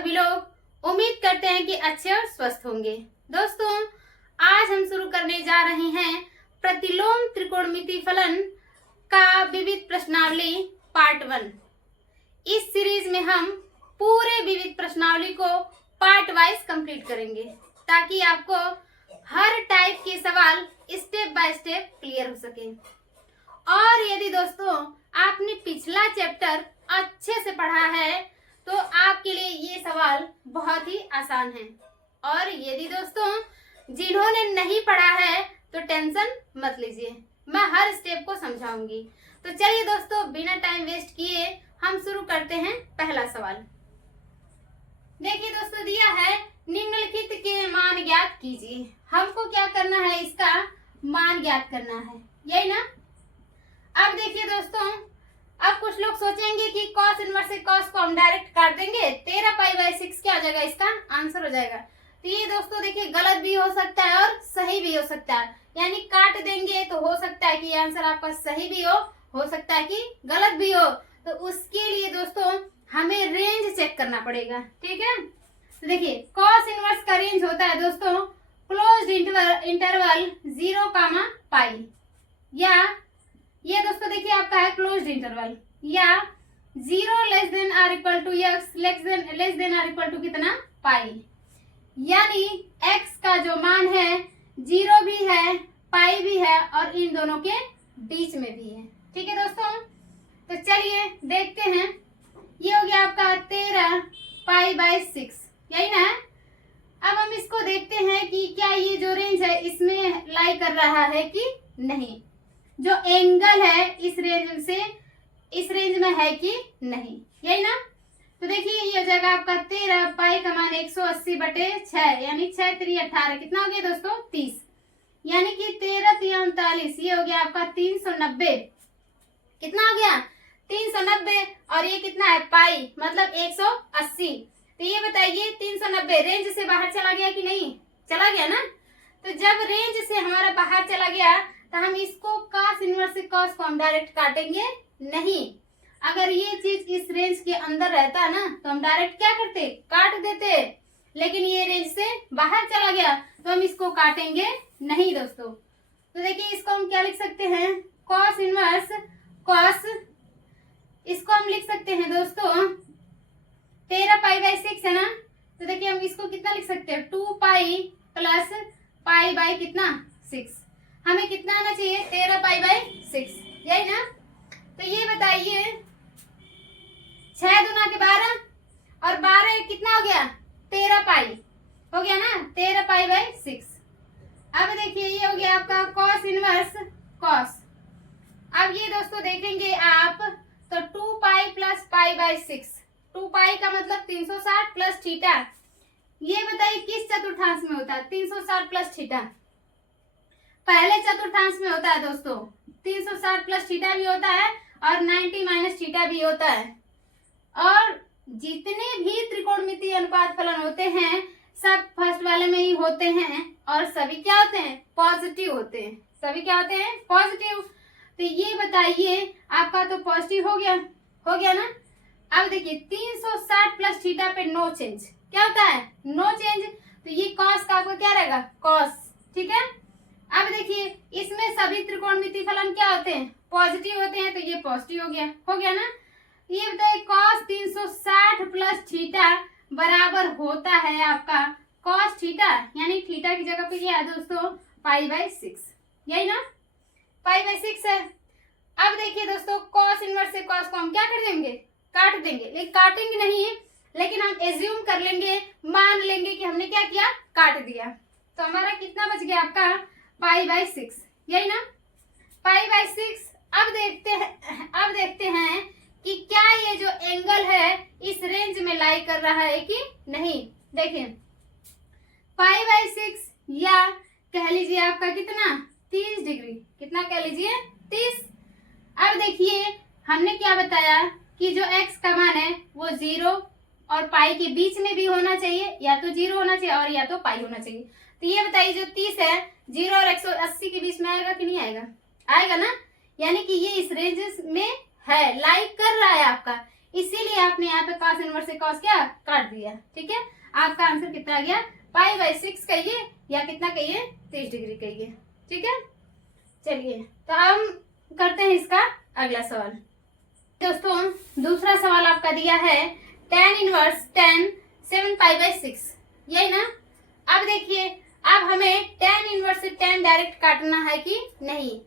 सभी लोग। उम्मीद करते हैं कि अच्छे और स्वस्थ होंगे। दोस्तों, आज हम शुरू करने जा रहे हैं प्रतिलोम त्रिकोणमिति फलन का विविध प्रश्नावली पार्ट 1। इस सीरीज में हम पूरे विविध प्रश्नावली को पार्ट वाइज कंप्लीट करेंगे ताकि आपको हर टाइप के सवाल स्टेप बाय स्टेप क्लियर हो सके। और यदि दोस्तों आपने पिछला चैप्टर अच्छे से पढ़ा है तो आपके लिए ये सवाल बहुत ही आसान है। और यदि दोस्तों जिन्होंने नहीं पढ़ा है तो टेंशन मत लीजिए, मैं हर स्टेप को समझाऊंगी। तो चलिए दोस्तों, बिना टाइम वेस्ट किए हम शुरू करते हैं। पहला सवाल देखिए दोस्तों, दिया है निम्नलिखित के मान ज्ञात कीजिए। हमको क्या करना है, इसका मान ज्ञात करना है, यही ना। अब देखिए दोस्तों, अब कुछ लोग सोचेंगे कि cos इनवर्स से cos को हम डायरेक्ट काट देंगे, 13π/6 क्या हो जाएगा, इसका आंसर हो जाएगा। तो ये दोस्तों देखिए गलत भी हो सकता है और सही भी हो सकता है। यानी काट देंगे तो हो सकता है कि ये आंसर आपका सही भी हो सकता है कि गलत भी हो। तो उसके लिए दोस्तों हमें रेंज चेक करना पड़ेगा, ठीक है। तो देखिए cos इनवर्स का रेंज होता है दोस्तों क्लोज्ड इंटरवल 0, या ये दोस्तों देखिए आपका है क्लोज्ड इंटरवल, या 0 x <= कितना, पाई। यानी x का जो मान है 0 भी है, पाई भी है और इन दोनों के बीच में भी है, ठीक है दोस्तों। तो चलिए देखते हैं, ये हो गया आपका 13π/6, यही ना। अब हम इसको देखते हैं कि क्या ये जो रेंज है इसमें लाई कर रहा है कि नहीं, जो एंगल है इस रेंज से इस रेंज में है कि नहीं, यही ना। तो देखिए ये हो जाएगा आपका 13 पाई का मान 180/6, यानी 6 3 18, कितना हो गया दोस्तों 30, यानी कि 13 3 39, ये हो गया आपका 390, कितना हो गया 390, और ये कितना है पाई, मतलब 180। तो ये बताइए 390 रेंज से बाहर चला गया कि नहीं, चला गया ना। तो जब रेंज से हमारा बाहर चला गया तो हम इसको cos इनवर्स से cos को हम डायरेक्ट काटेंगे नहीं। अगर ये चीज इस रेंज के अंदर रहता ना तो हम डायरेक्ट क्या करते, काट देते। लेकिन ये रेंज से बाहर चला गया तो हम इसको काटेंगे नहीं दोस्तों। तो देखिए इसको हम क्या लिख सकते हैं, cos इनवर्स cos, इसको हम लिख सकते हैं दोस्तों 13π/6 है ना। तो देखिए हम इसको कितना लिख सकते हैं, 2π + π/ कितना 6। हमें कितना आना चाहिए 13π/6, यही ना। तो ये बताइए 6 दूना के 12 और 12 कितना हो गया 13 पाई हो गया ना, 13π/6। अब देखिए ये हो गया आपका cos इनवर्स cos। अब ये दोस्तों देखेंगे आप तो 2π + π/6, 2π का मतलब 360 + थीटा। ये बताइए किस चतुर्थांश में होता है 360 + थीटा, पहले चतुर्थांश में होता है दोस्तों। 360 + थीटा भी होता है और 90 - थीटा भी होता है। और जितने भी त्रिकोणमितीय अनुपात फलन होते हैं सब फर्स्ट वाले में ही होते हैं और सभी क्या होते हैं, पॉजिटिव होते हैं। सभी क्या होते हैं, पॉजिटिव। तो ये बताइए आपका तो पॉजिटिव हो गया ना। अब देखिए 360 + थीटा पे नो चेंज, क्या होता है, नो चेंज। तो ये cos का आपका क्या रहेगा, cos, ठीक है। अब देखिए इसमें सभी त्रिकोणमितीय फलन क्या होते हैं, पॉजिटिव होते हैं, तो ये पॉजिटिव हो गया ना। ये बताइए cos 360 + थीटा बराबर होता है आपका cos थीटा, यानी थीटा की जगह पे क्या है दोस्तों π/6, यही ना, π/6 है। अब देखिए दोस्तों cos इनवर्स से cos को हम क्या कर देंगे, काट देंगे। लेकिन काटेंगे नहीं, लेकिन हम एज्यूम कर लेंगे, मान लेंगे कि हमने क्या किया, काट दिया। तो हमारा कितना बच गया आपका π/6, यही ना, π/6। अब देखते हैं कि क्या ये जो एंगल है इस रेंज में लाई कर रहा है कि नहीं। देखिए π/6 या कह लीजिए आपका कितना 30 डिग्री, कितना कह लीजिए 30। अब देखिए हमने क्या बताया कि जो x का मान है वो 0 और पाई के बीच में भी होना चाहिए, या तो 0 होना चाहिए और या तो पाई होना चाहिए। तो ये बताइए जो 30 है 0 और 180 के बीच में आएगा कि नहीं आएगा, आएगा ना। यानी कि ये इस रेंज में है, लाइक कर रहा है आपका, इसीलिए आपने यहाँ पे cos इनवर्स से cos क्या काट दिया। ठीक है, आपका आंसर कितना आ गया, π/6 कहिए या कितना कहिए, 30 डिग्री कहिए। ठीक है, चलिए तो हम करते हैं इसका अगला सवाल। दोस्तों दूसरा सवाल आपका दिया है tan इनवर्स tan 7π/6, यही ना। अब देखिए, अब हमें tan इनवर्स से tan डायरेक्ट काटना है कि नहीं,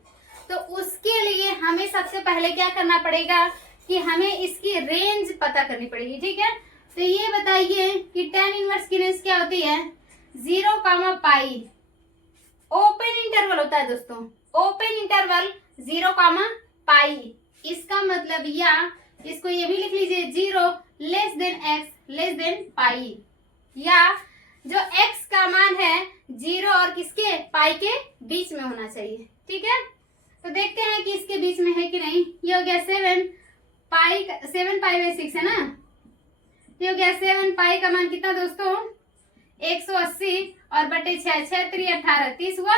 तो उसके लिए हमें सबसे पहले क्या करना पड़ेगा कि हमें इसकी रेंज पता करनी पड़ेगी। ठीक है, तो ये बताइए कि tan इनवर्स की रेंज क्या होती है, 0, पाई, ओपन इंटरवल होता है दोस्तों, ओपन इंटरवल 0, पाई। इसका मतलब, या इसको ये भी लिख लीजिए 0 less than x less than pi, या जो x का मान है 0 और किसके, पाई के बीच में होना चाहिए। ठीक है, तो देखते हैं कि इसके बीच में है कि नहीं। ये हो गया 7π/6 है ना, ये हो गया 7π का मान कितना दोस्तों, 180 और बटे 6, 6 3 18 30 हुआ।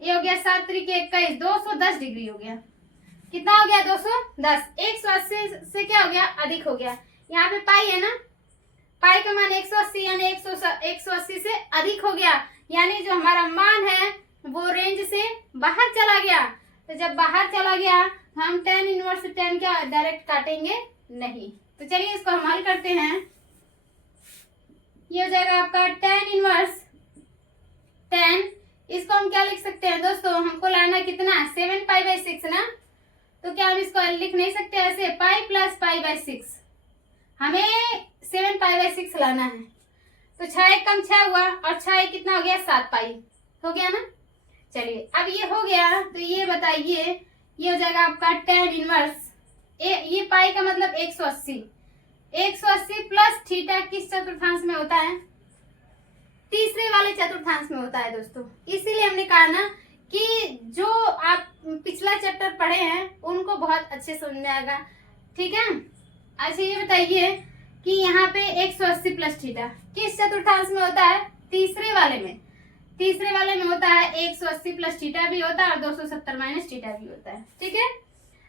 ये हो गया 7 3 21, 210 डिग्री हो गया। कितना हो गया, 210। 180 से क्या हो गया, अधिक हो गया। यहाँ पे पाई है ना, पाई का मान 180 यानी 180 से अधिक हो गया, यानी जो हमारा मान है वो रेंज से बाहर चला गया। तो जब बाहर चला गया हम tan इनवर्स से tan क्या डायरेक्ट काटेंगे नहीं। तो चलिए इसको हम हल करते हैं। ये हो जाएगा आपका tan इनवर्स tan, इसको हम क्या लिख सकते हैं दोस्तों, हमको लाना कितना, 7π/6 ना, तो क्या हम इसको लिख नहीं सकते ऐसे, पाई प्लस π/6, हमें 7π/6 लाना है। तो 6 1 कम 6 हुआ और 6 1 कितना हो गया, 7π हो गया ना। चलिए अब ये हो गया, तो ये बताइए, ये हो जाएगा आपका tan इनवर्स, ये पाई का मतलब 180, 180 प्लस थीटा किस चतुर्थांश में होता है, तीसरे वाले चतुर्थांश में होता है दोस्तों। इसीलिए हमने कहा ना कि जो आप पिछला चैप्टर पढ़े हैं उनको बहुत अच्छे समझ में आएगा। ठीक है, अच्छा ये बताइए कि यहाँ पे 180 प्लस थीटा किस चतुर्थांश में होता है, तीसरे वाले में, तीसरे वाले में होता है 180 प्लस थीटा भी होता है और 270 माइनस थीटा भी होता है। ठीक है,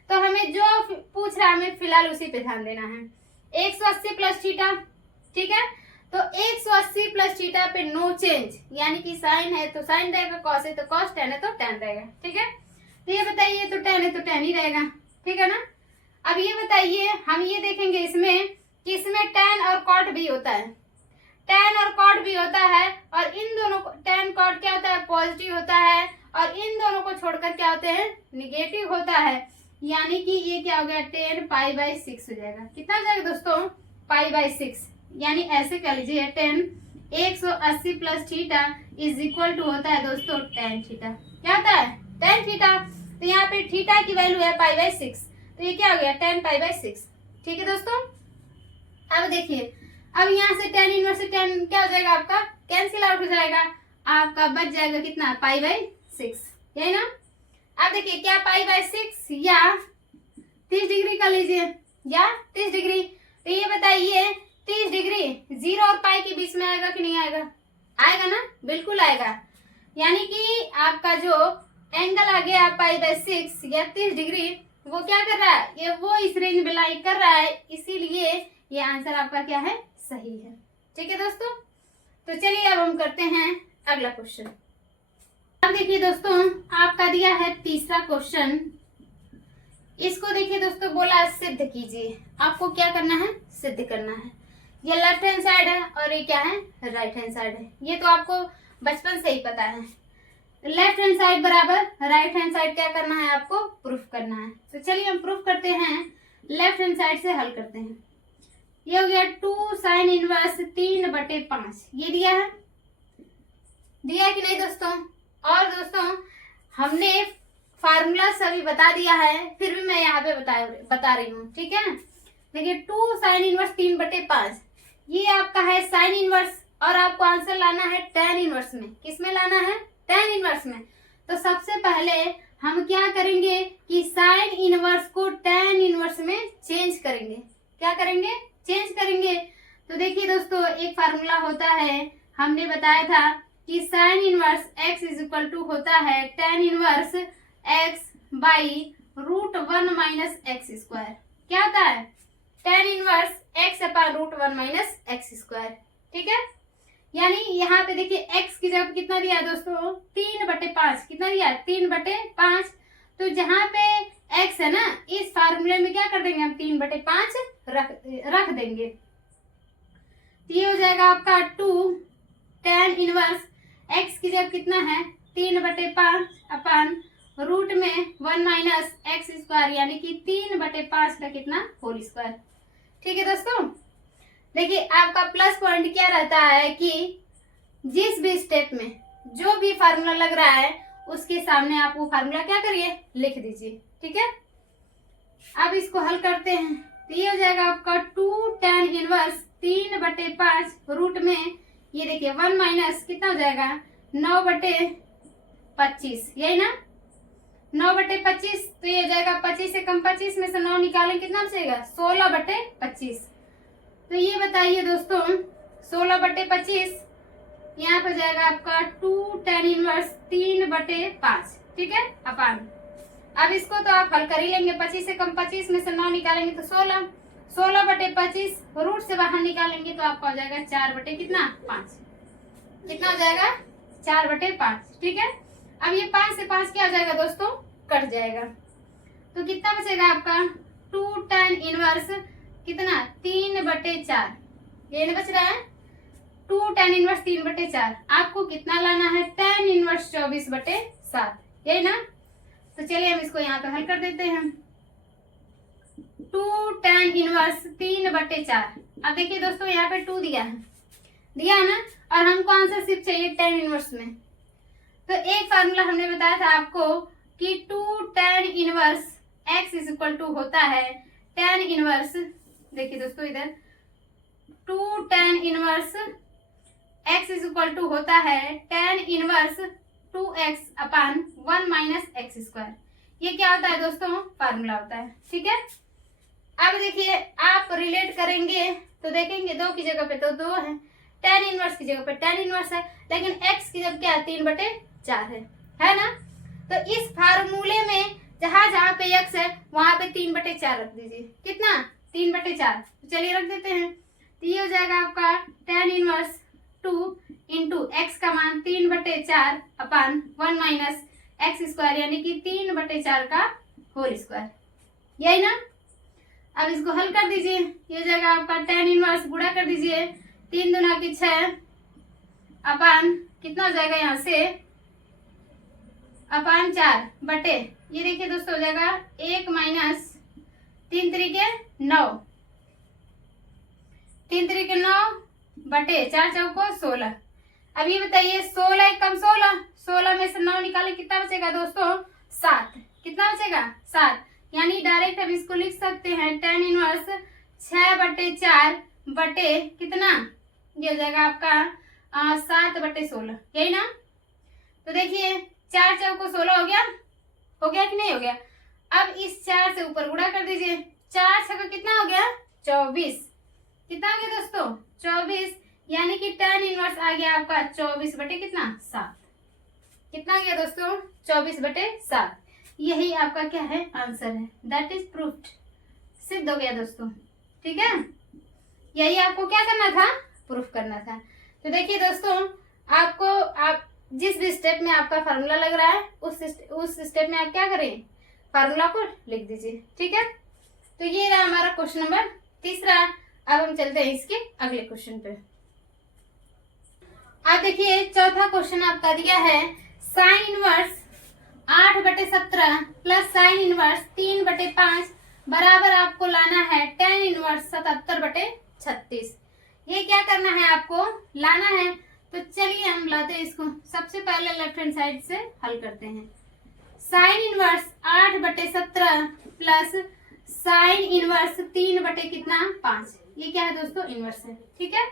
तो हमें जो पूछ रहा है हमें फिलहाल उसी पे ध्यान देना है, 180 प्लस थीटा। ठीक है, तो 180 प्लस थीटा पे नो चेंज, यानी कि साइन है तो साइन रहेगा, कॉस है तो कॉस, tan है तो tan रहेगा। ठीक है, तो ये बताइए, तो tan है तो tan ही रहेगा। ठीक है ना। अब ये बताइए, हम ये देखेंगे इसमें कि इसमें tan और cot भी होता है, tan और cot भी होता है, और इन दोनों को tan cot क्या होता है, पॉजिटिव होता है, और इन दोनों को छोड़कर क्या होते हैं, निगेटिव होता है। यानी कि ये क्या हो गया, tan π/6 हो जाएगा। कितना हो जाएगा दोस्तों, π/6, यानी ऐसे कह लीजिए tan 180 plus theta is equal to होता है दोस्तों tan थीटा। क्या होता है, tan थीटा। तो यहाँ पे थीटा की वैल्यू है π/6, तो ये क्या हो गया, tan π/6। ठीक है दोस्तों, अब देखिए, अब यहाँ से tan इनवर्स से tan क्या हो जाएगा, आपका कैंसिल आउट हो जाएगा, आपका बच जाएगा कितना, π/6, यही ना। अब देखिए क्या π/6 या 30 डिग्री का लीजिए, या 30 डिग्री। तो ये बताइए 30 डिग्री 0 और पाई के बीच में आएगा कि नहीं आएगा, आएगा ना, बिल्कुल आएगा। यानी कि आपका जो एंगल आ गया π/6 या 30 डिग्री, वो क्या कर रहा है, ये वो इस रेंज में लाई कर रहा है, इसीलिए ये आंसर आपका क्या है, सही है। ठीक है दोस्तों, तो चलिए अब हम करते हैं अगला क्वेश्चन। अब देखिए दोस्तों, आपका दिया है तीसरा क्वेश्चन। इसको देखिए दोस्तों, बोला सिद्ध कीजिए, आपको क्या करना है, सिद्ध करना है। ये लेफ्ट हैंड साइड है और ये क्या है, राइट हैंड साइड है। ये तो आपको बचपन से ही पता है, लेफ्ट हैंड साइड बराबर राइट हैंड साइड क्या करना है, आपको प्रूफ करना है। तो चलिए हम प्रूफ करते हैं, लेफ्ट हैंड साइड से हल करते हैं। ये हो गया 2 साइन इनवर्स 3/5, ये दिया है, दिया कि नहीं दोस्तों। और दोस्तों हमने फार्मूला सभी बता दिया है, फिर भी मैं यहाँ पे बता रही हूँ। ठीक है, देखिए 2 साइन इनवर्स 3/5, ये आपका है साइन इनवर्स, और आपको आंसर लाना है tan इनवर्स में। किस में लाना है, tan इनवर्स में। तो सबसे पहले हम क्या करेंगे कि साइन इनवर्स को tan इनवर्स में चेंज करेंगे। क्या करेंगे, चेंज करेंगे। तो देखिए दोस्तों, एक फार्मूला होता है, हमने बताया था कि sine inverse x is equal to होता है tan इनवर्स x/√1 - x²। क्या होता है, tan inverse x upon root 1 minus x square. ठीक है, यानी यहाँ पे देखिए x की जगह कितना दिया है दोस्तों 3/5। कितना दिया है 3/5। तो जहाँ पे x है ना, इस फार्मूले में क्या कर देंगे हम 3/5 रख देंगे। तो ये हो जाएगा आपका 2 tan इनवर्स x की जगह कितना है 3/5 अपन रूट में 1 माइनस एक्स स्क्वायर, यानी कि 3/5 का कितना होल स्क्वायर। ठीक है दोस्तों, देखिए आपका प्लस पॉइंट क्या रहता है कि जिस भी स्टेप में जो भी फार्मूला लग रहा है उसके सामने आप वो फार्मूला क्या करिए लिख दीजिए। ठीक है, अब इसको हल करते हैं। तो ये हो जाएगा आपका 2 tan इनवर्स 3/5 रूट में ये देखिए 1 माइनस कितना हो जाएगा 9/25, यही ना 9/25। तो ये हो जाएगा 25 से कम 25 में से 9 निकालें कितना बचेगा 16/25। तो ये बताइए दोस्तों 16/25 यहाँ पर जाएगा आपका 2 tan इनवर्स 3/5। ठीक है, अपान अब इसको तो आप हल कर ही लेंगे। 25 से कम 25 में से 9 निकालेंगे तो 16, 16/25 रूट से बाहर निकालेंगे तो आपका हो जाएगा 4/5। कितना हो जाएगा 4/5। ठीक है, अब ये 5 से 5 क्या हो जाएगा दोस्तों कट जाएगा। तो कितना बचेगा आपका 2 tan इनवर्स कितना 3/4। ये नहीं बच रहा है 2 tan इनवर्स 3/4। आपको कितना लाना है tan इनवर्स 24/7, यही ना। तो चलिए हम इसको यहाँ पे हल कर देते हैं। 2 tan इनवर्स 3/4। अब देखिए दोस्तों यहाँ पे 2 दिया है ना, और हमको आंसर सिर्फ चाहिए tan इनवर्स में। तो एक फार्मूला हमने बताया था आपको कि 2 tan inverse x is equal to होता है tan इनवर्स, देखिए दोस्तों इधर 2 tan inverse x is equal to होता है tan inverse 2x upon 1 minus x square. ये क्या होता है दोस्तों फार्मूला होता है। ठीक है, अब देखिए आप रिलेट करेंगे तो देखेंगे 2 की जगह पे तो 2 है, tan इनवर्स की जगह पे tan इनवर्स है, लेकिन x की जगह क्या है 3/4 है ना। तो इस फार्मूले में जहां जहां पे x है वहां पे 3/4 रख दीजिए। कितना 3/4। चलिए रख देते हैं। तो ये हो जाएगा आपका tan इनवर्स 2 इंटू एक्स का मान 3/4 अपॉन 1 माइनस एक्स स्क्वायर, यानी कि 3/4 का होल स्क्वायर, यही ना। अब इसको हल कर दीजिए। ये हो जाएगा आपका tan इनवर्स गुणा कर दीजिए 3 दूना 6 अपॉन कितना हो जाएगा यहाँ से अपॉन 4 बटे ये देखिए दोस्तों हो जाएगा 1 माइनस 3 3 9, 3 3 9 बटे 4 चौको 16। अब ये बताइए 16 कम 16, 16 में से 9 निकाले कितना बचेगा दोस्तों 7। कितना बचेगा 7, यानी डायरेक्ट हम इसको लिख सकते हैं tan इनवर्स 6/4 बटे कितना, ये हो जाएगा आपका 7/16, यही ना। तो देखिए 4 चौको 16 हो गया कि नहीं हो गया। अब इस 4 से ऊपर गुणा कर दीजिए, 4 छक्का कितना हो गया 24। कितना हो गया दोस्तों 24, यानी कि tan इनवर्स आ गया आपका 24/7। कितना आ गया दोस्तों 24/7। यही आपका क्या है आंसर है, दैट इज प्रूफ्ड, सिद्ध हो गया दोस्तों। ठीक है, यही आपको क्या करना था प्रूफ करना था। तो देखिए दोस्तों आपको आप जिस भी स्टेप में आपका फार्मूला लग रहा है उस स्टेप में आप क्या करें फार्मूला को लिख दीजिए। ठीक है, तो ये रहा हमारा क्वेश्चन नंबर 3। अब हम चलते हैं इसके अगले क्वेश्चन पे। आप देखिए चौथा क्वेश्चन आपका दिया है sine inverse 8/17 plus sine inverse 3/5 बराबर आपको लाना है tan इनवर्स 77/36। ये क्या करना है आपको लाना है। तो चलिए हम लाते हैं इसको। सबसे पहले लेफ्ट हैंड साइड से हल करते हैं। Sine inverse 8/17 plus sine inverse 3/5, ये क्या है दोस्तों इनवर्स है। ठीक है,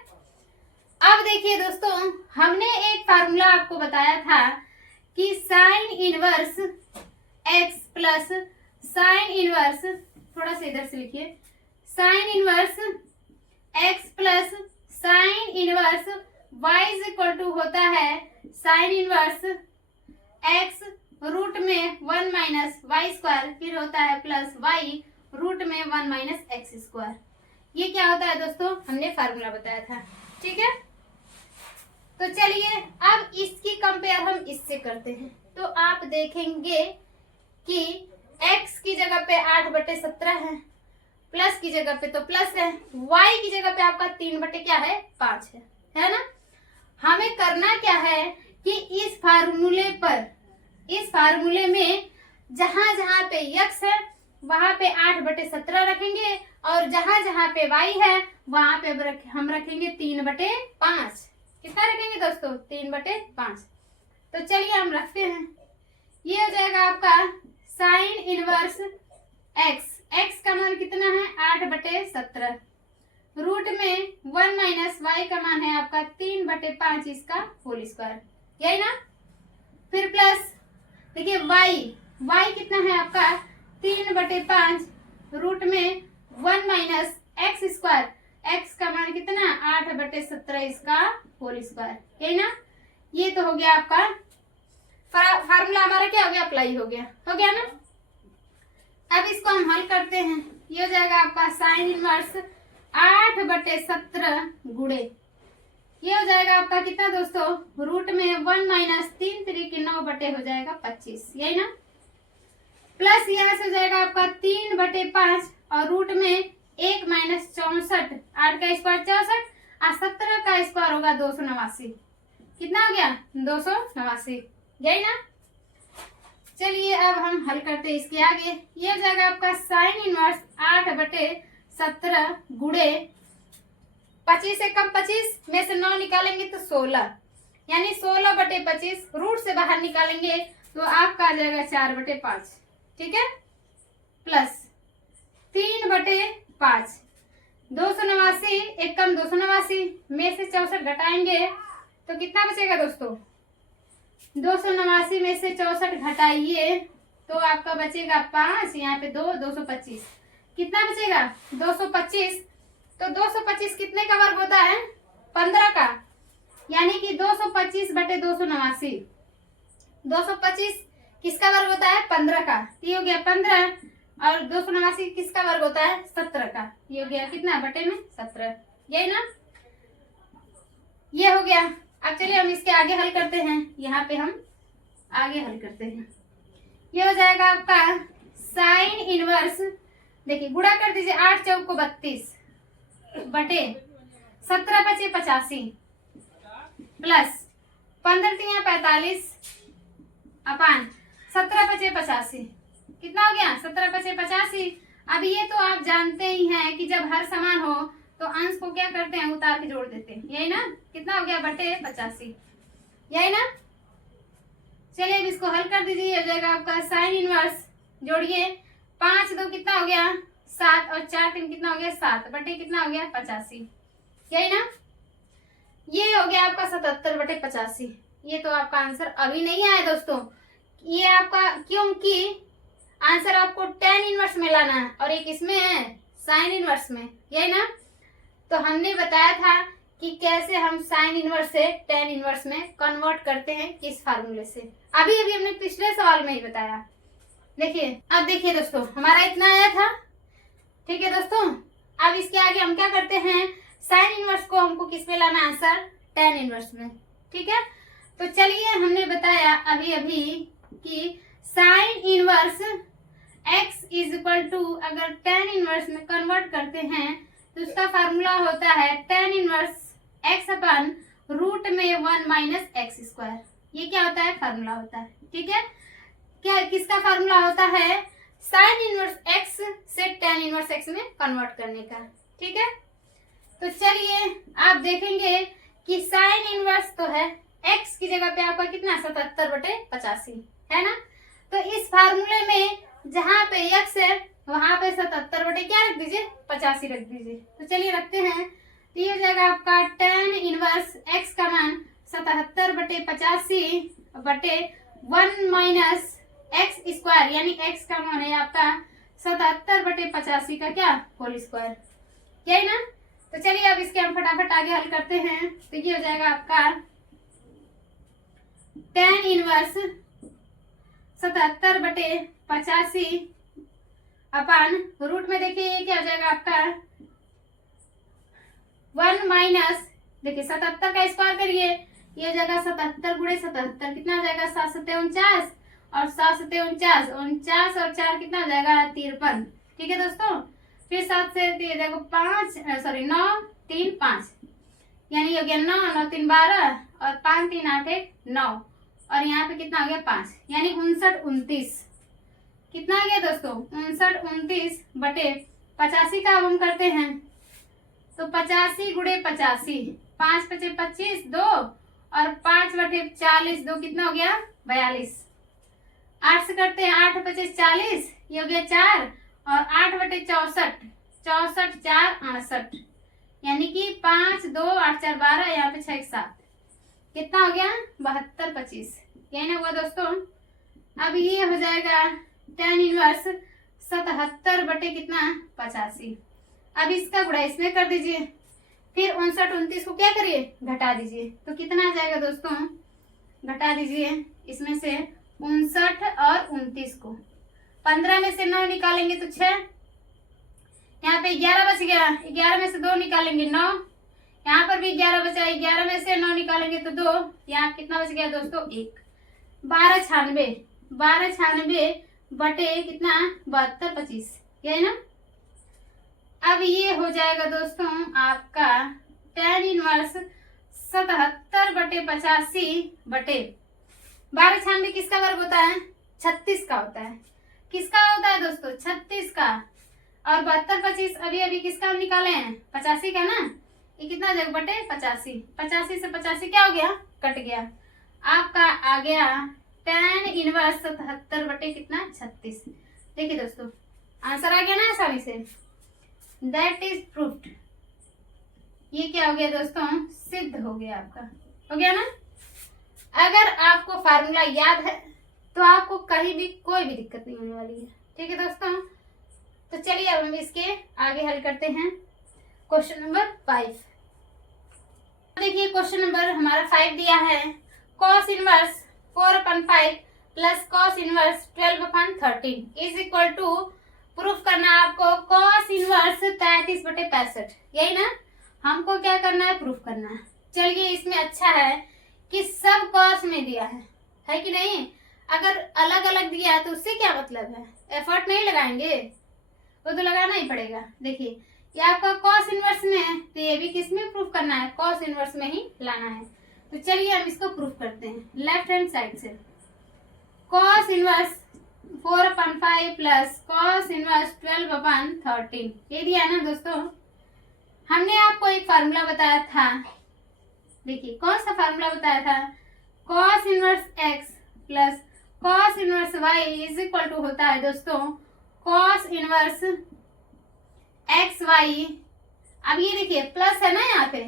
अब देखिए दोस्तों हमने एक फार्मूला आपको बताया था कि sine inverse x plus sine inverse, थोड़ा सा इधर से लिखिए, sine inverse x plus sine inverse y is equal to होता है साइन इनवर्स x रूट में 1 माइनस वाई स्क्वायर, फिर होता है प्लस y रूट में 1 माइनस एक्स स्क्वायर। ये क्या होता है दोस्तों, हमने फार्मूला बताया था। ठीक है, तो चलिए अब इसकी कंपेयर हम इससे करते हैं। तो आप देखेंगे कि x की जगह पे 8/17 है, प्लस की जगह पे तो प्लस है, y की जगह पे आपका 3 क्या है 5 है ना। हमें करना क्या है कि इस फार्मूले पर, इस फार्मूले में जहां जहां पे x है वहां पे 8/17 रखेंगे, और जहां जहां पे y है वहां पे हम रखेंगे 3/5। कितना रखेंगे दोस्तों, 3/5। तो चलिए हम रखते हैं। ये हो जाएगा आपका साइन इनवर्स x, x का मान कितना है 8/17, रूट में 1 माइनस y का मान है आपका 3/5 इसका होल स्क्वायर, यही ना। फिर प्लस देखिए y कितना है आपका 3/5, रूट में 1 माइनस x स्क्वायर, x का मान कितना 8/17 इसका होल स्क्वायर, यही ना। ये तो हो गया आपका फार्मूला, हमारा क्या हो गया, अप्लाई हो गया ना। अब इसको हम हल करते हैं। ये हो जाएगा आपका साइन इनवर्स 8/17 गुणे, ये हो जाएगा आपका कितना दोस्तों, रूट में 1 माइनस 3 3 9 बटे हो जाएगा 25, यही ना। प्लस यहाँ से हो जाएगा आपका 3/5, और रूट में 1 माइनस 64, 8 का स्क्वायर 64 और 17 का स्क्वायर होगा 289। कितना हो गया 289, यही ना। चलिए अब हम हल करते हैं इसके आगे। ये हो जाएगा आपका साइन इनवर्स 8/17 गुणे 25 से कम 25 में से 9 निकालेंगे तो 16, यानी 16/25, रूट से बाहर निकालेंगे तो आपका आ जाएगा 4/5। ठीक है, प्लस 3/5, 289 एक कम 289 में से 64 घटाएंगे तो कितना बचेगा दोस्तों, 289 में से 64 घटाइए तो आपका बचेगा 5, यहाँ पे 2, 225। कितना बचेगा 225। तो 225 कितने का वर्ग होता है 15 का, यानी कि 225/289, 225 किसका वर्ग होता है 15 का, ये हो गया 15, और 289 किसका वर्ग होता है 17 का, ये हो गया कितना बटे में 17, यही ना। ये हो गया। अब चलिए हम इसके आगे हल करते हैं। यहाँ पे हम आगे हल करते हैं। ये हो जाएगा आपका साइन इनवर्स, देखिए गुणा कर दीजिए, 8 चौक को 32 बटे 17 बचे 85 प्लस 15 तिया 45 अपान 17 बचे 85। कितना हो गया 17 बचे 85। अब ये तो आप जानते ही हैं कि जब हर समान हो तो अंश को क्या करते हैं उतार के जोड़ देते हैं, यही ना। कितना हो गया बटे 85, यही ना। चलिए अब इसको हल कर दीजिए। हो जाएगा आपका साइन इनवर्स, जोड़िए 5 2 कितना हो गया 7 और 4 3 कितना हो गया 7 बटे कितना हो गया 85, यही ना। ये हो गया आपका 77/85। ये तो आपका आंसर अभी नहीं आया दोस्तों, ये आपका क्योंकि आंसर आपको tan इनवर्स में लाना है और एक इसमें है साइन इनवर्स में, यही ना। तो हमने बताया था कि कैसे हम साइन इनवर्स से tan इनवर्स में कन्वर्ट करते हैं, किस फार्मूले से। अभी अभी हमने पिछले सवाल में ही बताया। देखिए अब देखिए दोस्तों, हमारा इतना आया था, ठीक है दोस्तों। अब इसके आगे हम क्या करते हैं, साइन इनवर्स को हमको किस में लाना आंसर tan इनवर्स में, ठीक है। तो चलिए हमने बताया अभी अभी कि sine inverse x is equal to, अगर tan इनवर्स में कन्वर्ट करते हैं तो उसका फार्मूला होता है tan inverse x upon root में 1 माइनस एक्स स्क्वायर। ये क्या होता है फार्मूला होता है, ठीक है। क्या किसका फार्मूला होता है, साइन इनवर्स x से tan इनवर्स x में कन्वर्ट करने का, ठीक है। तो चलिए आप देखेंगे कि साइन इनवर्स तो है x की जगह पे आपका कितना 77/85 है ना। तो इस फार्मूले में जहां पे x है वहां पे 77 बटे क्या रख दीजिए 85 रख दीजिए। तो चलिए रखते हैं। तो ये हो जाएगा आपका tan इनवर्स x का मान 77/85 बटे 1 माइनस एक्स स्क्वायर, यानी x का मान है आपका 77/85 का क्या होल स्क्वायर, यही ना। तो चलिए अब इसके हम फटाफट आगे हल करते हैं। तो ये हो जाएगा आपका tan इनवर्स 77/85 अपान रूट में देखिए ये क्या हो जाएगा आपका 1 माइनस, देखिए 77 का स्क्वायर करिए, ये हो जाएगा 77 गुणे 77 कितना हो जाएगा 7 7 49 और 7 7 49, 49 और 4 कितना हो जाएगा 53। ठीक है दोस्तों, फिर 7 से देखो 5 9 3 5 यानी हो गया 9 9 3 12 और 5 3 8 1 9 और यहाँ पे कितना हो गया 5 यानी 59 29 कितना आ गया दोस्तों 59 29 बटे 85 का हम करते हैं तो 85 गुणे 85 5 5 25 2 और 5 बटे 40 2 कितना हो गया 42। 8 से करते हैं 8 25 40 ये हो गया 4 और 8 बटे 64 64 4 68 यानी कि 5 2 8 4 12 यहाँ पे 6 7 कितना हो गया 72 25 यही ना हुआ दोस्तों। अब ये हो जाएगा tan इनवर्स 77 बटे कितना 85। अब इसका गुणा इसमें कर दीजिए, फिर 59 29 को क्या करिए घटा दीजिए तो कितना आ जाएगा दोस्तों, घटा दीजिए इसमें से 59 और 29 को, 15 में से 9 निकालेंगे तो 6, यहाँ पे 11 बच गया, 11 में से 2 निकालेंगे 9, यहाँ पर भी 11 बचा, 11 में से 9 निकालेंगे तो 2, यहाँ कितना बच गया दोस्तों 1। 12 96 बटे कितना 72 25 यही ना। अब ये हो जाएगा दोस्तों आपका tan इनवर्स 77 बटे 85 बटे 12 96 किसका वर्ग होता है 36 का होता है, किसका होता है दोस्तों 36 का, और 72 25 अभी अभी किसका हम निकाले हैं 85 का ना, ये कितना जग बटे 85, 85 से 85 क्या हो गया कट गया, आपका आ गया tan इनवर्स 77 बटे कितना 36। देखिए दोस्तों आंसर आ गया ना आसानी से, दैट इज प्रूफ्ड। ये क्या हो गया दोस्तों सिद्ध हो गया, आपका हो गया ना। अगर आपको फार्मूला याद है तो आपको कहीं भी कोई भी दिक्कत नहीं होने वाली है। ठीक है दोस्तों, तो चलिए अब हम इसके आगे हल करते हैं क्वेश्चन नंबर 5। देखिए क्वेश्चन नंबर हमारा 5 दिया है, cos inverse 4/5 plus cos inverse 12/13 is equal to, proof करना है आपको cos इनवर्स 33/65, यही ना, हमको क्या करना है प्रूफ करना है। चलिए इसमें अच्छा है कि सब cos में दिया है कि नहीं, अगर अलग अलग दिया है तो उससे क्या मतलब है, एफर्ट नहीं लगाएंगे, वो तो लगाना ही पड़ेगा। देखिए ये आपका cos इनवर्स में है तो ये भी किस में प्रूफ करना है, cos इनवर्स में ही लाना है। तो चलिए हम इसको प्रूफ करते हैं लेफ्ट हैंड साइड से। cos inverse 4/5 plus cos inverse 12/13 ये दिया है ना दोस्तों। हमने आपको एक फार्मूला बताया था, देखिए कौन सा फार्मूला बताया था, cos inverse x plus cos inverse y is equal to होता है दोस्तों cos इनवर्स एक्स वाई। अब ये देखिए प्लस है ना यहाँ पे,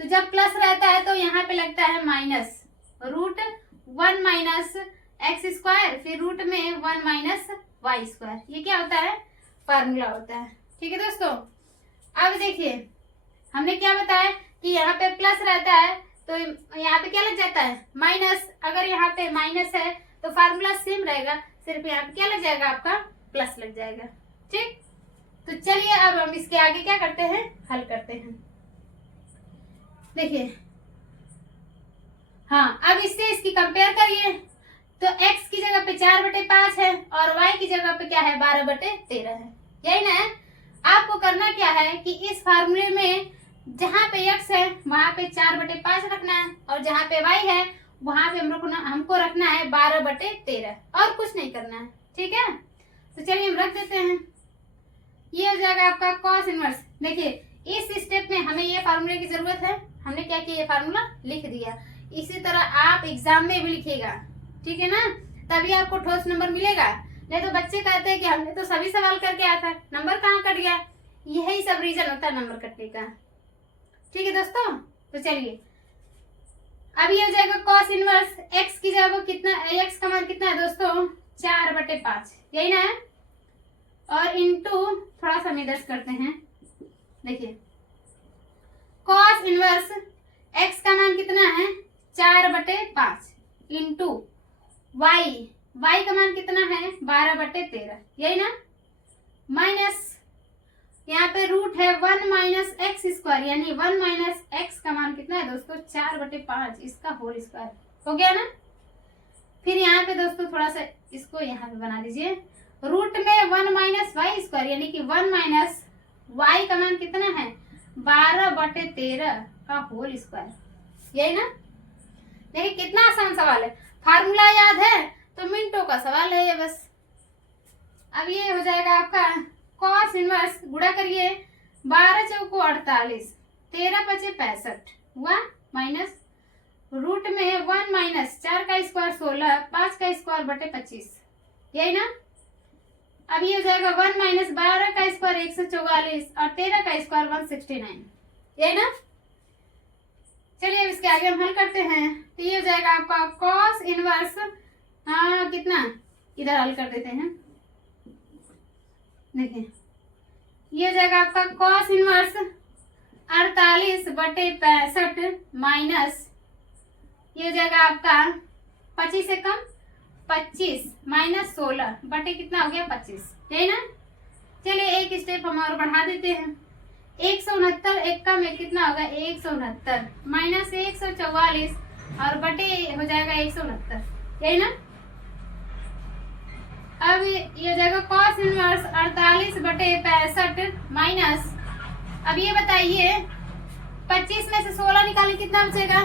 तो जब प्लस रहता है तो यहाँ पे लगता है माइनस, √1 माइनस एक्स स्क्वायर फिर रूट में 1 माइनस वाई स्क्वायर, ये क्या होता है फार्मूला होता है। ठीक है दोस्तों, अब देखिए हमने क्या बताया कि यहाँ पे प्लस रहता है तो यहाँ पे क्या लग जाता है माइनस, अगर यहाँ पे माइनस है तो फार्मूला सेम रहेगा, सिर्फ यहाँ पे क्या लग जाएगा आपका प्लस लग जाएगा। ठीक, तो चलिए अब हम इसके आगे क्या करते हैं हल करते हैं। देखिए हाँ, अब इससे इसकी कंपेयर करिए तो x की जगह पे 4/5 है और y की जगह पे क्या है 12/13 है, यही ना है। आपको करना क्या है कि इस फार्मूले में जहाँ पे x है वहां पे 4/5 रखना है और जहाँ पे y है वहां पे हमको रखना है 12/13 और कुछ नहीं करना है। ठीक है, तो चलिए हम रख देते हैं, ये हो जाएगा आपका cos इनवर्स। देखिए इस स्टेप में हमें ये फार्मूले की जरूरत है, हमने क्या किया ये फार्मूला लिख दिया। इसी तरह आप एग्जाम में भी लिखिएगा, ठीक है ना, तभी आपको ठोस नंबर मिलेगा। नहीं तो बच्चे कहते हैं कि हमने तो सभी सवाल करके आया था, नंबर कहाँ कट गया, यही सब रीजन होता है नंबर कटने का। ठीक है दोस्तों, तो चलिए अब ये हो जाएगा cos इनवर्स x की जगह कितना, x का मान कितना है दोस्तों 4/5, यही ना है, और इनटू थोड़ा सा इधर करते हैं। देखिए cos इनवर्स x का मान कितना है 4/5 इंटू y का मान कितना है 12/13, यही ना, माइनस यहाँ पे रूट है 1 - माइनस एक्स स्क्वायर यानी 1 माइनस एक्स का मान कितना है दोस्तों 4/5 इसका होल स्क्वायर हो गया ना। फिर यहाँ पे दोस्तों थोड़ा सा इसको यहाँ पे बना दीजिए, रूट में 1 माइनस वाई स्क्वायर यानी कि 1 माइनस वाई का मान कितना है 12/13 का होल स्क्वायर, यही ना। देखिए कितना आसान सवाल है, फार्मूला याद है तो मिनटों का सवाल है ये बस। अब ये हो जाएगा आपका कॉस इनवर्स, गुणा करिए 12 चौको 48, 13 पचे 65 हुआ, माइनस रूट में 1 माइनस 4 का स्क्वायर 16, 5 का स्क्वायर बटे 25, यही ना। अब ये हो जाएगा 1 माइनस 12 का स्क्वायर 144 और 13 का स्क्वायर 169, यही ना। चलिए अब इसके आगे हम हल करते हैं। तो ये हो जाएगा आपका कॉस इनवर्स, हाँ कितना, इधर हल कर देते हैं। देखिए ये हो जाएगा आपका कॉस इनवर्स 48/65 माइनस ये हो जाएगा आपका 25 से कम 25 माइनस 16 बटे कितना हो गया 25, यही ना। चलिए एक स्टेप हम और बढ़ा देते हैं, 169 एक का में कितना होगा 169 माइनस 144 और बटे हो जाएगा 169, यही ना। अब ये हो जाएगा कॉस इनवर्स 48/65 माइनस, अब ये बताइए 25 में से 16 निकालें कितना बचेगा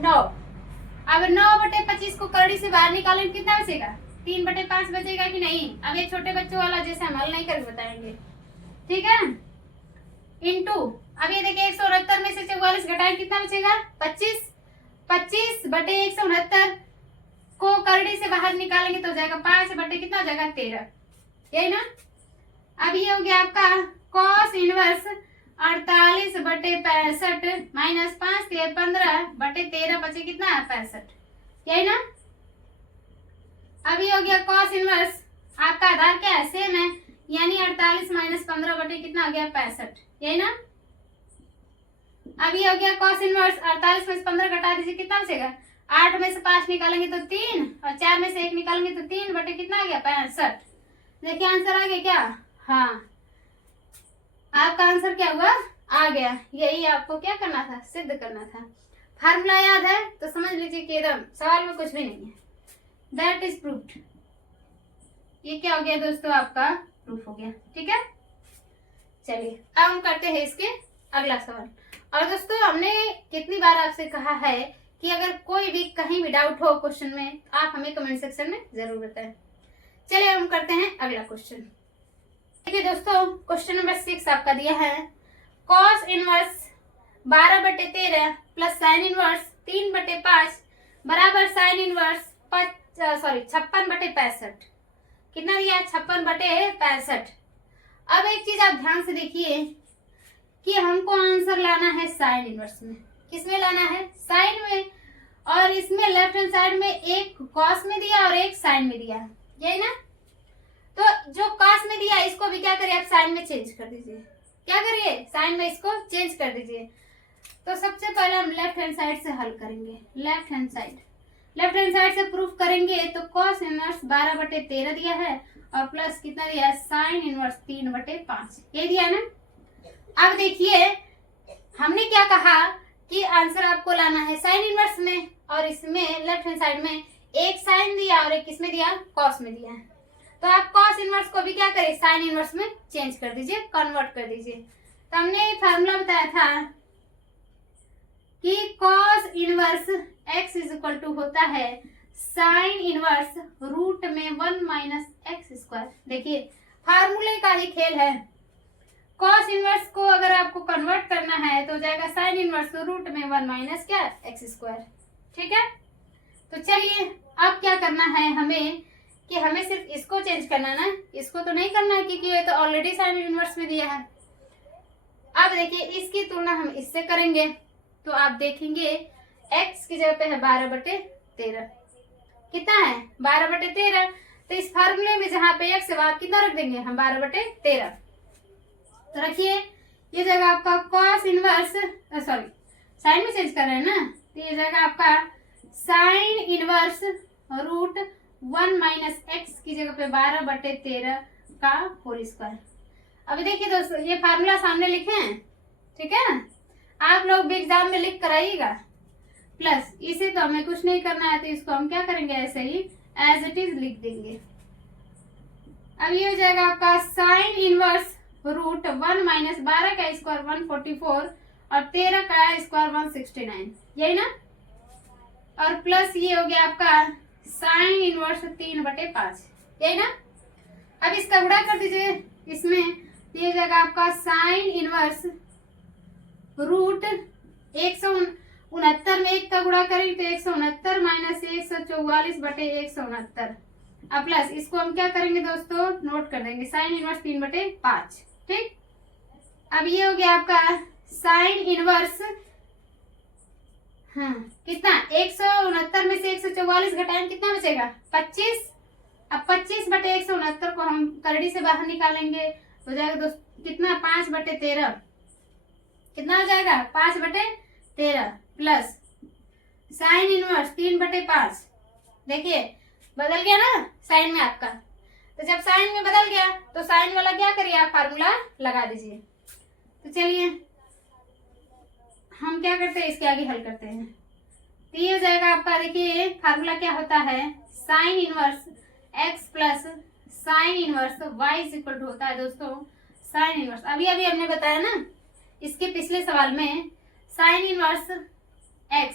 9, अब 9/25 को करड़ी से बाहर निकालें कितना बचेगा 3/5 बचेगा कि नहीं। अब ये छोटे बच्चों वाला जैसे हम हल नहीं करके बताएंगे, ठीक है। इंटू अब ये देखिए 169 में से 44 घटाएं कितना बचेगा 25, 25/169 को करड़ी से बाहर निकालेंगे तो हो जाएगा 5 बटे कितना हो जाएगा 13, यही ना। अब ये हो गया आपका कॉस इनवर्स 48/65 माइनस 5 से 15/13 बचे कितना है 65, यही ना। अब ये हो गया कॉस इनवर्स, आपका आधार क्या है सेम है यानी 48 माइनस 15 बटे कितना हो गया 65, यही ना। अब ये हो गया कॉस इनवर्स 48 में से 15 घटा दीजिए कितना बचेगा 8 में से 5 निकालेंगे तो 3 और 4 में से 1 निकालेंगे तो 3 बटे कितना आ गया 65। देखिए आंसर आ गया क्या, हाँ आपका आंसर क्या हुआ आ गया। यही आपको क्या करना था सिद्ध करना था। फार्मूला याद है तो समझ लीजिए कि एकदम सवाल में कुछ भी नहीं है, दैट इज प्रूफ्ड। ये क्या हो गया दोस्तों आपका प्रूफ हो गया, ठीक है। चलिए अब हम करते हैं इसके अगला सवाल। और दोस्तों हमने कितनी बार आपसे कहा है कि अगर कोई भी कहीं भी डाउट हो क्वेश्चन में आप हमें कमेंट सेक्शन में जरूर बताएं। चलिए हम करते हैं अगला क्वेश्चन। देखिए दोस्तों क्वेश्चन नंबर 6 आपका दिया है cos inverse 12/13 plus sine inverse 3/5 बराबर साइन इनवर्स 56/65, कितना दिया 56/65। अब एक चीज आप ध्यान से देखिए कि हमको आंसर लाना है साइन इनवर्स में, किसमें लाना है साइन में, और इसमें लेफ्ट हैंड साइड में एक कॉस में दिया और एक साइन में दिया, यही ना। तो जो कॉस में दिया इसको भी क्या करिए आप साइन में चेंज कर दीजिए, क्या करिए साइन में इसको चेंज कर दीजिए। तो सबसे पहले हम लेफ्ट हैंड साइड से हल करेंगे, लेफ्ट हैंड साइड से प्रूफ करेंगे। तो कॉस इनवर्स 12/13 दिया है और प्लस कितना दिया है साइन इनवर्स 3/5, ये दिया है ना। अब देखिए हमने क्या कहा कि आंसर आपको लाना है साइन इनवर्स में, और इसमें लेफ्ट हैंड साइड में एक साइन दिया और एक किसमें दिया कॉस में दिया है। तो आप कॉस इनवर्स को भी क्या करें साइन इनवर्स में चेंज कर दीजिए, कन्वर्ट कर दीजिए। तो हमने फार्मूला बताया था कि cos inverse x is equal to होता है साइन इनवर्स रूट में 1 माइनस एक्स स्क्वायर। देखिए फार्मूले का ही खेल है, कॉस इनवर्स को अगर आपको कन्वर्ट करना है तो हो जाएगा साइन इनवर्स रूट में 1 माइनस क्या एक्स स्क्वायर, ठीक है। तो चलिए अब क्या करना है हमें कि हमें सिर्फ इसको चेंज करना है ना, इसको तो नहीं करना है क्योंकि ये तो ऑलरेडी साइन इनवर्स में दिया है। अब देखिए इसकी तुलना हम इससे करेंगे तो आप देखेंगे x की जगह पे है 12/13, कितना है 12/13। तो इस फार्मूले में जहां पे x है वहां कितना रख देंगे हम 12/13। तो रखिए ये जगह आपका cos इनवर्स सॉरी साइन में चेंज कर रहे हैं ना, तो ये जगह आपका sine inverse root 1 minus x की जगह पे 12/13 का होल स्क्वायर। अभी देखिए दोस्तों ये फार्मूला सामने लिखे हैं, ठीक है ना, आप लोग भी एग्जाम में लिख कर आइएगा। प्लस इसे तो हमें कुछ नहीं करना है, तो इसको हम क्या करेंगे, ऐसे ही एज इट इज लिख देंगे। अब ये हो जाएगा आपका साइन इनवर्स रूट 1 माइनस 12 का स्क्वायर 144 और 13 का स्क्वायर 169, यही ना। और प्लस ये हो गया आपका साइन इनवर्स 3/5, यही ना। अब इसका गुणा कर दीजिए इसमें, ये हो जाएगा आपका साइन इनवर्स रूट 169 में 1 का गुणा करेंगे तो 169 माइनस 144/169। अब प्लस इसको हम क्या करेंगे दोस्तों, नोट कर देंगे, साइन इनवर्स 3/5, ठीक। अब ये हो गया आपका साइन इनवर्स, हाँ कितना, 169 में से 144 घटाएं कितना बचेगा, 25। अब 25/169 को हम करड़ी से बाहर निकालेंगे तो जाएगा दोस्तों कितना, 5/13, कितना हो जाएगा 5/13 प्लस साइन इनवर्स 3/5। देखिए बदल गया ना साइन में आपका, तो जब साइन में बदल गया तो साइन वाला क्या करिए, आप फार्मूला लगा दीजिए। तो चलिए हम क्या करते हैं, इसके आगे हल करते हैं। तो ये हो जाएगा आपका, देखिए फार्मूला क्या होता है, sine inverse x plus sine inverse y is equal to होता है दोस्तों साइन इनवर्स, अभी अभी हमने बताया ना इसके पिछले सवाल में, sine inverse x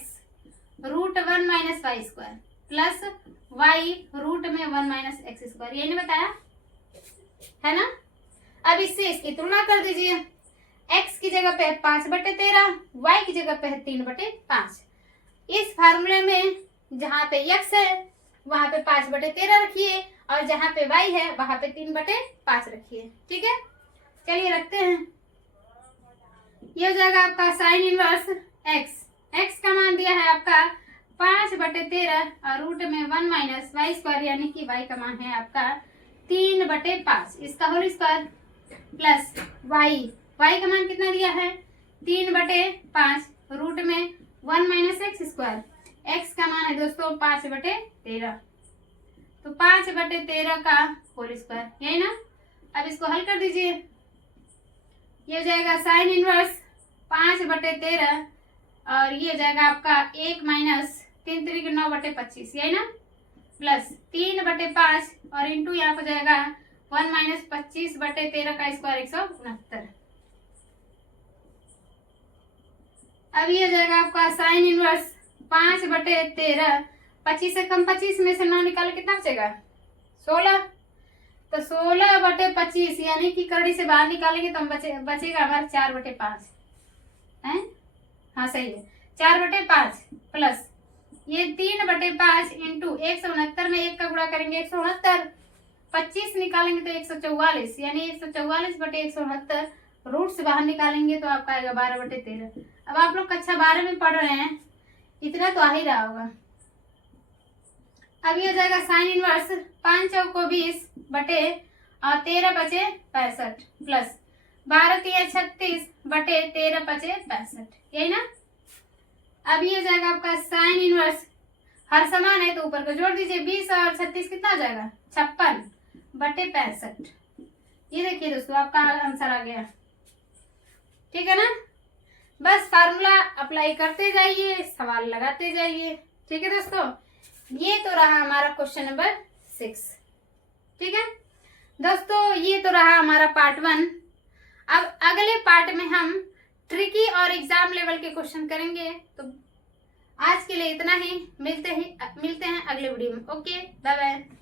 root 1 minus y square plus y root में 1 माइनस एक्स स्क्वायर, ये नहीं बताया है ना। अब इससे इसकी तुलना कर दीजिए, x की जगह पे 5/13, y की जगह पे है 3/5। इस फार्मूले में जहां पे x है वहां पे 5/13 रखिए और जहां पे y है वहां पे 3/5 रखिए, ठीक है। चलिए रखते हैं, ये हो जाएगा आपका साइन इनवर्स x का मान दिया है आपका 5/13 और रूट में 1 माइनस वाई स्क्वायर, यानी कि y का मान है आपका 3/5, इसका होल स्क्वायर प्लस y का मान कितना दिया है 3/5 रूट में 1 माइनस एक्स स्क्वायर, x का मान है दोस्तों 5/13, तो 5/13 का होल स्क्वायर, यही ना। अब इसको हल कर दीजिए, ये हो जाएगा साइन इनवर्स 5/13 और ये हो जाएगा आपका 1 माइनस 3 3 9/25, यही ना, प्लस 3/5 और इंटू यहाँ पर जाएगा 1 माइनस 25/13 का स्क्वायर 169। अब ये हो जाएगा आपका साइन इनवर्स 5/13, 25 से कम 25 में से 9 निकालो कितना बचेगा 16, तो 16/25 यानी कि करड़ी से बाहर निकालेंगे तो हम बचेगा हमारा 4/5 है, हाँ सही है 4/5 प्लस ये 3/5 इंटू 169 में 1 का गुणा करेंगे 169, 25 निकालेंगे तो 144, यानी 144/169 रूट से बाहर निकालेंगे तो आपका आएगा 12/13। अब आप लोग कक्षा 12 में पढ़ रहे हैं, इतना तो आ ही रहा होगा। अब ये हो जाएगा साइन इनवर्स 5 चौको 20 बटे और 13 बचे 65 प्लस 12 3 36 बटे 13 बचे 65, यही ना। अब ये हो जाएगा आपका साइन इनवर्स, हर समान है तो ऊपर को जोड़ दीजिए, 20 और 36 कितना हो जाएगा 56 बटे 65। ये देखिए दोस्तों आपका आंसर आ गया, ठीक है ना। बस फार्मूला अप्लाई करते जाइए, सवाल लगाते जाइए, ठीक है दोस्तों। ये तो रहा हमारा क्वेश्चन नंबर 6, ठीक है दोस्तों, ये तो रहा हमारा पार्ट 1। अब अगले पार्ट में हम ट्रिकी और एग्जाम लेवल के क्वेश्चन करेंगे। तो आज के लिए इतना ही, मिलते हैं अगले वीडियो में। Okay bye bye.